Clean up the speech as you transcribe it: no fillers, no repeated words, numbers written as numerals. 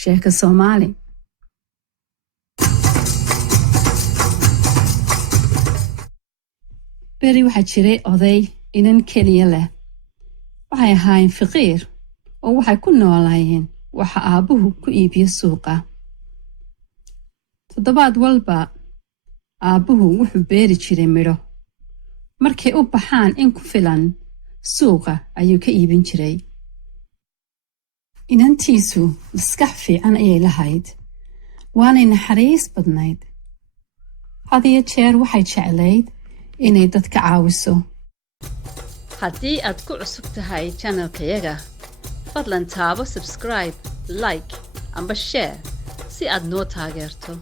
sheeko Soomaali. Beri waxaa jiray oday inan keliya leh. Waxay ahaayeen faqiir oo waxay ku noolaayeen waxa aabuhu ku iibiyo suuqa. Toddobaad walba aabuhu wuxuu beeri jiray midho. Markay u baxaan in ku filan suuqa ayuu ka iibin jiray. Inantiisu maskax fiican ayay lahayd, waanay naxariis badnayd. Had iyo jeer waxay jeclayd inay dadka caawiso. haddii aad ku cusub tahay channelkayaga fadlan taabo subscribe, like amba share si aad noo taageerto.